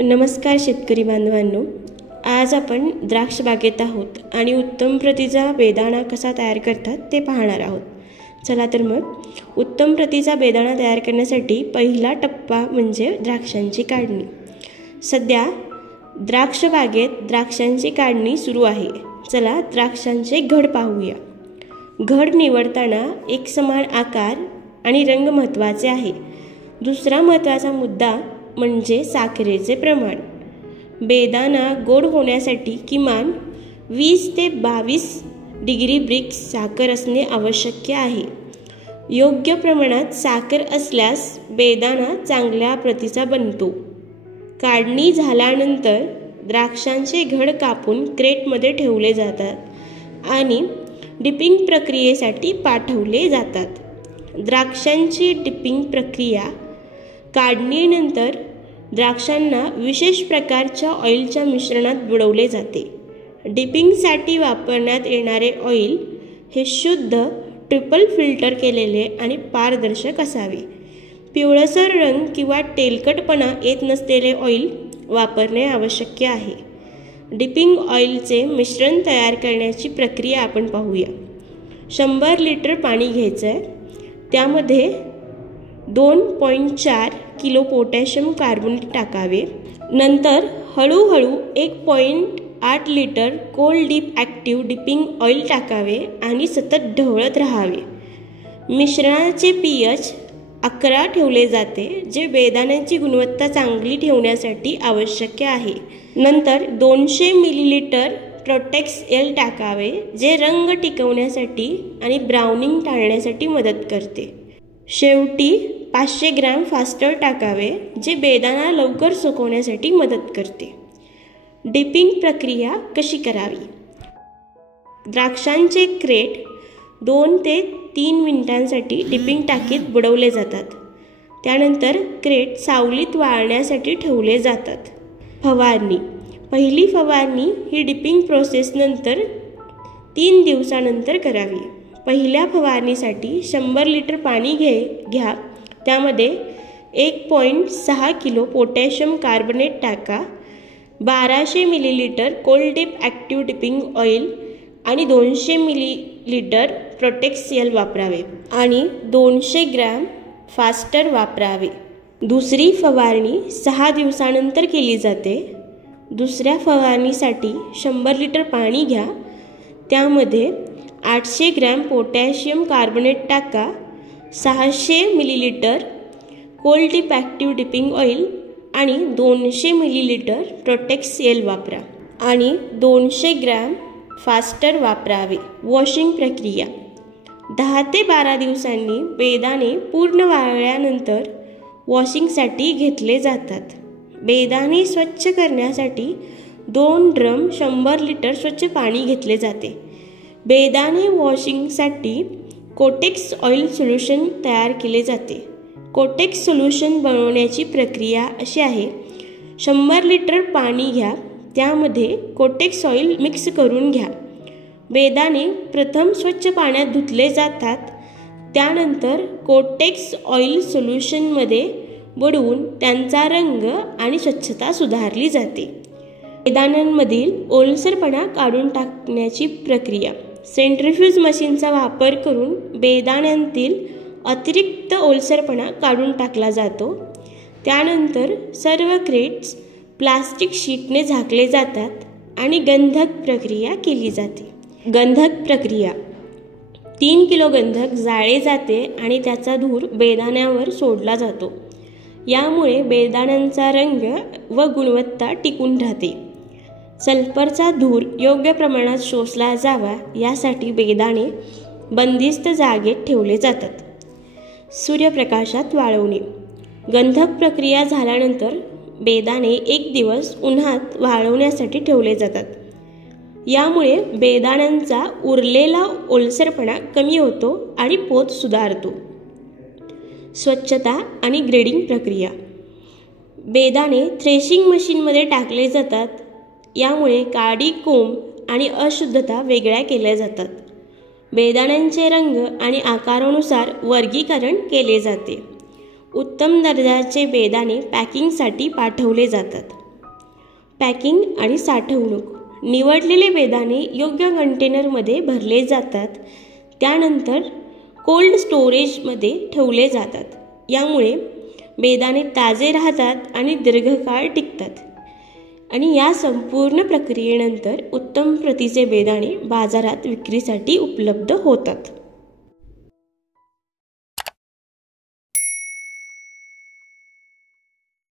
नमस्कार शेतकरी बांधवांनो, आज आपण द्राक्ष बागेत आहोत आणि उत्तम प्रतीचा बेदाणा कसा तयार करतात ते पाहणार आहोत. चला तर मग उत्तम प्रतीचा बेदाणा तयार करण्यासाठी पहिला टप्पा म्हणजे द्राक्षांची काढणी. सध्या द्राक्ष बागेत द्राक्षांची काढणी सुरू आहे. चला द्राक्षांचे घड पाहूया. घड निवडताना एक समान आकार आणि रंग महत्त्वाचे आहे. दुसरा महत्त्वाचा मुद्दा म्हणजे साखरेचे प्रमाण. बेदाणा गोड होण्यासाठी किमान 20 ते 22 डिग्री ब्रिक्स साखर असणे आवश्यक आहे. योग्य प्रमाणात साखर असल्यास बेदाणा चांगल्या प्रतीचा बनतो. काढणी झाल्यानंतर द्राक्षांचे घड कापून क्रेटमध्ये ठेवले जातात आणि डिपिंग प्रक्रियेसाठी पाठवले जातात. द्राक्षांची डिपिंग प्रक्रिया काढणीनंतर द्राक्षांना विशेष प्रकारच्या ऑइलच्या मिश्रणात बुडवले जाते. डिपिंगसाठी वापरण्यात येणारे ऑइल हे शुद्ध, ट्रिपल फिल्टर केलेले आणि पारदर्शक असावे. पिवळसर रंग किंवा तेलकटपणा येत नसलेले ऑइल वापरणे आवश्यक आहे. डिपिंग ऑइलचे मिश्रण तयार करण्याची प्रक्रिया आपण पाहूया. 100 लिटर पाणी घ्यायचं आहे. त्यामध्ये 2.4 किलो पोटॅशियम कार्बोनेट टाकावे. नंतर हळूहळू 1.8 litre cold deep active dipping oil टाकावे आणि सतत ढवळत राहावे. मिश्रणाचे pH 11 ठेवले जाते, जे बेदाण्याची गुणवत्ता चांगली ठेवण्यासाठी आवश्यक आहे. नंतर 200 मिलीलिटर प्रोटेक्स एल टाकावे, जे रंग टिकवण्यासाठी आणि ब्राउनिंग टाळण्यासाठी मदत करते. शेवटी 500 ग्रॅम फास्टर टाकावे, जे बेदाणा लवकर सुकवण्यासाठी मदत करते. डिपिंग प्रक्रिया कशी करावी? द्राक्षांचे क्रेट 2 ते 3 मिनिटांसाठी डिपिंग टाकीत बुडवले जातात. त्यानंतर क्रेट सावलीत वाळण्यासाठी ठेवले जातात. फवारणी. पहिली फवारणी ही डिपिंग प्रोसेसनंतर 3 दिवसानंतर करावी. पहिल्या फवारणीसाठी 100 लिटर पाणी घ्या. त्यामध्ये 1.6 किलो पोटॅशियम कार्बोनेट टाका. 1200 millilitre cold deep active dipping oil आणि 200 मिलीलिटर प्रोटेक्स एल वापरावे आणि 200 ग्रॅम फास्टर वापरावे. दुसरी फवारणी 6 दिवसानंतर केली जाते. दुसऱ्या फवारणीसाठी 100 लिटर पाणी घ्या. त्यामध्ये 800 ग्रॅम पोटॅशियम कार्बोनेट टाका. 600 millilitre cold deep active dipping oil आणि 200 मिलीलिटर प्रोटेक्स एल वापरा आणि 200 ग्रॅम फास्टर वापरावे. वॉशिंग प्रक्रिया. 10 ते 12 दिवसांनी बेदाणे पूर्ण वाळल्यानंतर वॉशिंगसाठी घेतले जातात. बेदाणे स्वच्छ करण्यासाठी 2 ड्रम 100 लिटर स्वच्छ पाणी घेतले जाते. बेदाणे वॉशिंगसाठी कोटेक्स ऑइल सोल्युशन तयार केले जाते. कोटेक्स सोल्युशन बनवण्याची प्रक्रिया अशी आहे. 100 लिटर पाणी घ्या. त्यामध्ये कोटेक्स ऑइल मिक्स करून घ्या. बेदाणे प्रथम स्वच्छ पाण्यात धुतले जातात. त्यानंतर कोटेक्स ऑइल सोल्युशनमध्ये बुडवून त्यांचा रंग आणि स्वच्छता सुधारली जाते. बेदाण्यांमधील ओलसरपणा काढून टाकण्याची प्रक्रिया. सेंट्रिफ्यूज मशीनचा वापर करून बेदाण्यांतील अतिरिक्त ओलसरपणा काढून टाकला जातो. त्यानंतर सर्व क्रेट्स प्लास्टिक शीटने झाकले जातात आणि गंधक प्रक्रिया केली जाते. गंधक प्रक्रिया. 3 किलो गंधक जाळले जाते आणि त्याचा धूर बेदाण्यावर सोडला जातो. यामुळे बेदाण्यांचा रंग व गुणवत्ता टिकून राहते. सल्फरचा धूर योग्य प्रमाणात शोषला जावा यासाठी बेदाणे बंदिस्त जागेत ठेवले जातात. सूर्यप्रकाशात वाळवणे. गंधक प्रक्रिया झाल्यानंतर बेदाणे 1 दिवस उन्हात वाळवण्यासाठी ठेवले जातात. यामुळे बेदाण्यांचा उरलेला ओलसरपणा कमी होतो आणि पोत सुधारतो. स्वच्छता आणि ग्रेडिंग प्रक्रिया. बेदाणे थ्रेशिंग मशीनमध्ये टाकले जातात. यामुळे काडी, कोंब आणि अशुद्धता वेगळ्या केल्या जातात. बेदाण्यांचे रंग आणि आकारानुसार वर्गीकरण केले जाते. उत्तम दर्जाचे बेदाणे पॅकिंगसाठी पाठवले जातात. पॅकिंग आणि साठवणूक. निवडलेले बेदाणे योग्य कंटेनरमध्ये भरले जातात. त्यानंतर कोल्ड स्टोरेजमध्ये ठेवले जातात. यामुळे बेदाणे ताजे राहतात आणि दीर्घकाळ टिकतात. आणि या संपूर्ण प्रक्रियेनंतर उत्तम प्रतीचे बेदाणे बाजारात विक्रीसाठी उपलब्ध होतात.